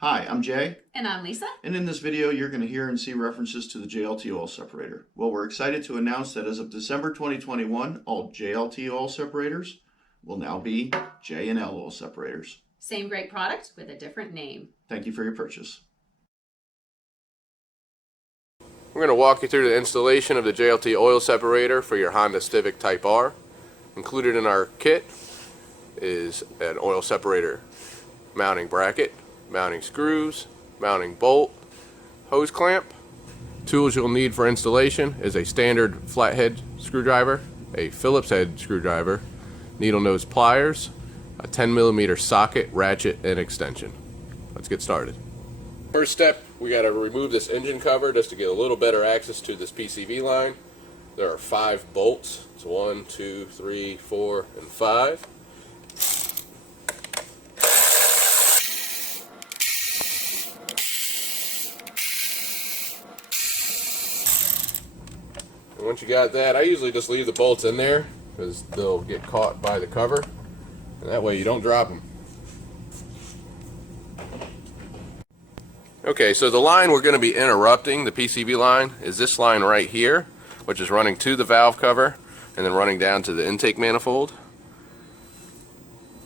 Hi, I'm Jay. And I'm Lisa. And in this video, you're going to hear and see references to the JLT oil separator. Well, we're excited to announce that as of December 2021, all JLT oil separators will now be J&L Oil Separators. Same great product with a different name. Thank you for your purchase. We're going to walk you through the installation of the JLT oil separator for your Honda Civic Type R. Included in our kit is an oil separator mounting bracket, mounting screws, mounting bolt, hose clamp. Tools you'll need for installation is a standard flathead screwdriver, a Phillips head screwdriver, needle nose pliers, a 10mm socket, ratchet, and extension. Let's get started. First step, we got to remove this engine cover just to get a little better access to this PCV line. There are 5 bolts. It's 1, 2, 3, 4, and 5. And once you got that, I usually just leave the bolts in there because they'll get caught by the cover, and that way you don't drop them. Okay, so the line we're going to be interrupting, the PCV line, is this line right here, which is running to the valve cover and then running down to the intake manifold.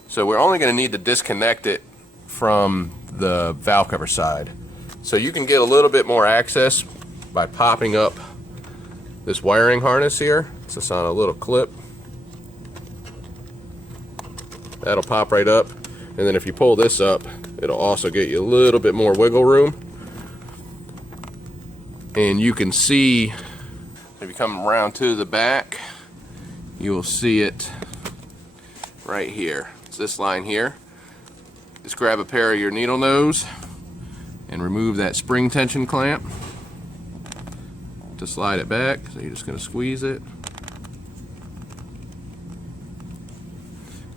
So we're only going to need to disconnect it from the valve cover side. So you can get a little bit more access by popping up this wiring harness here. It's just on a little clip. That'll pop right up, and then if you pull this up, it'll also get you a little bit more wiggle room. And you can see, if you come around to the back, you will see it right here. It's this line here. Just grab a pair of your needle nose and remove that spring tension clamp to slide it back. So you're just going to squeeze it.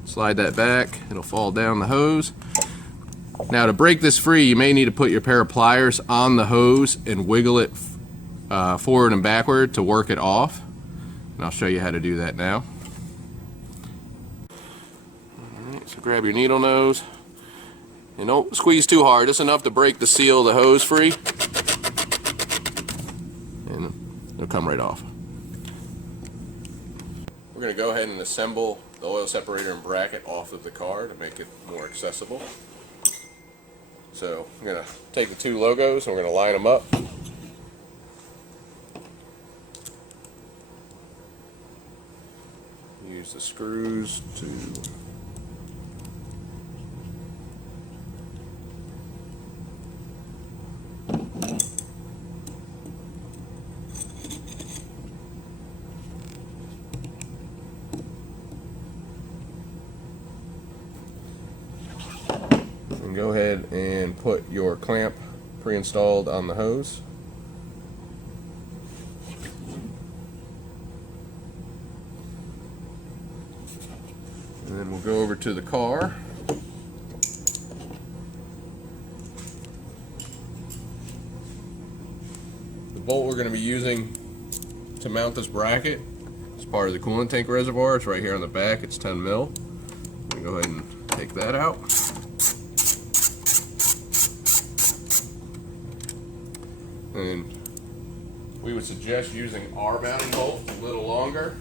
Slide that back, it'll fall down the hose. Now to break this free, you may need to put your pair of pliers on the hose and wiggle it forward and backward to work it off. And I'll show you how to do that now. Alright, so grab your needle nose and don't squeeze too hard, just enough to break the seal of the hose free. And it'll come right off. We're going to go ahead and assemble the oil separator and bracket off of the car to make it more accessible. So I'm going to take the 2 logos and we're going to line them up. Use the screws to go ahead and put your clamp pre-installed on the hose. And then we'll go over to the car. The bolt we're going to be using to mount this bracket is part of the coolant tank reservoir. It's right here on the back. It's 10 mil. I'm going to go ahead and take that out. And we would suggest using our mounting bolt a little longer,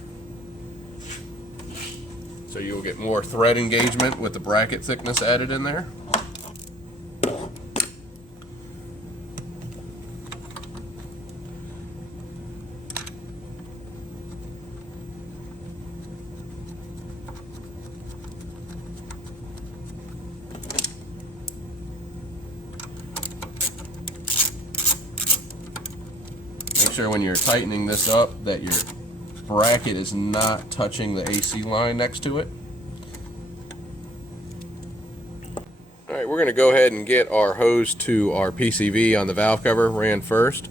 so you'll get more thread engagement with the bracket thickness added in there. Make sure when you're tightening this up that your bracket is not touching the AC line next to it. Alright, we're going to go ahead and get our hose to our PCV on the valve cover ran first.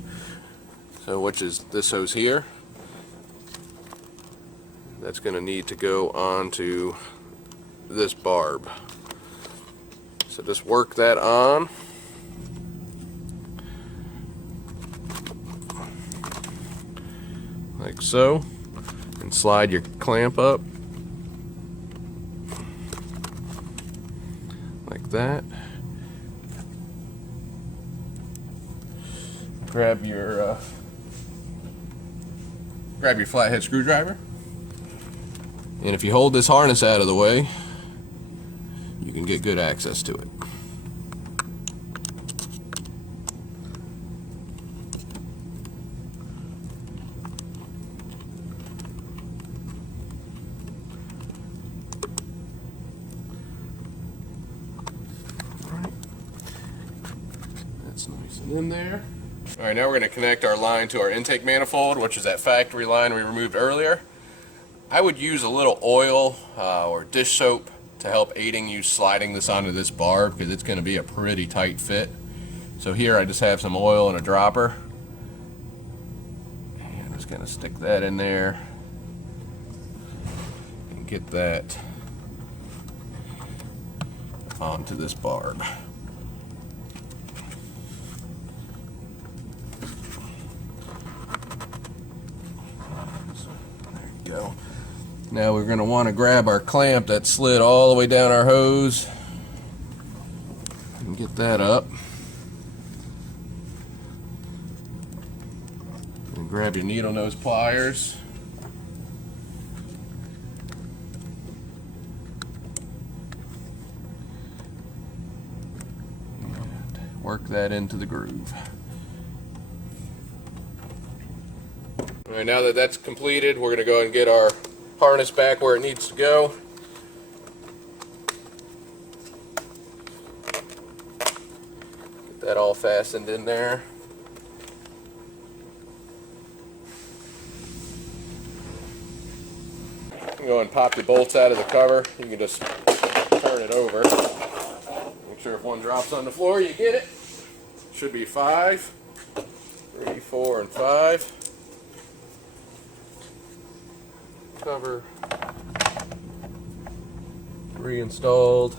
So which is this hose here. That's going to need to go onto this barb. So just work that on. Like so, and slide your clamp up like that. grab your flathead screwdriver, and if you hold this harness out of the way, you can get good access to it. That's nice and in there. All right, now we're going to connect our line to our intake manifold, which is that factory line we removed earlier. I would use a little oil or dish soap to help aiding you sliding this onto this bar, because it's going to be a pretty tight fit. So here I just have some oil and a dropper, and I'm just going to stick that in there and get that onto this barb. Go. Now we're going to want to grab our clamp that slid all the way down our hose and get that up. And grab your needle nose pliers. And work that into the groove. All right, now that that's completed, we're going to go ahead and get our harness back where it needs to go. Get that all fastened in there. You can go and pop your bolts out of the cover. You can just turn it over. Make sure if one drops on the floor, you get it. Should be 5, 3, 4, and 5. Cover reinstalled.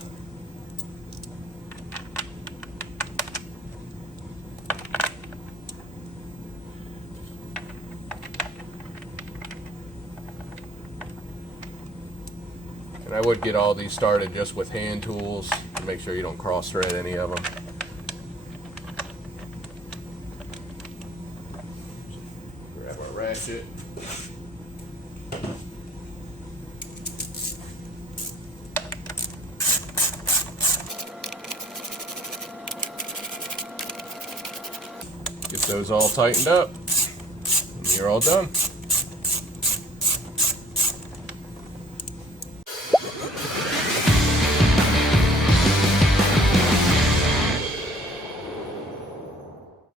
And I would get all these started just with hand tools to make sure you don't cross thread any of them. Grab our ratchet. Get those all tightened up, and you're all done.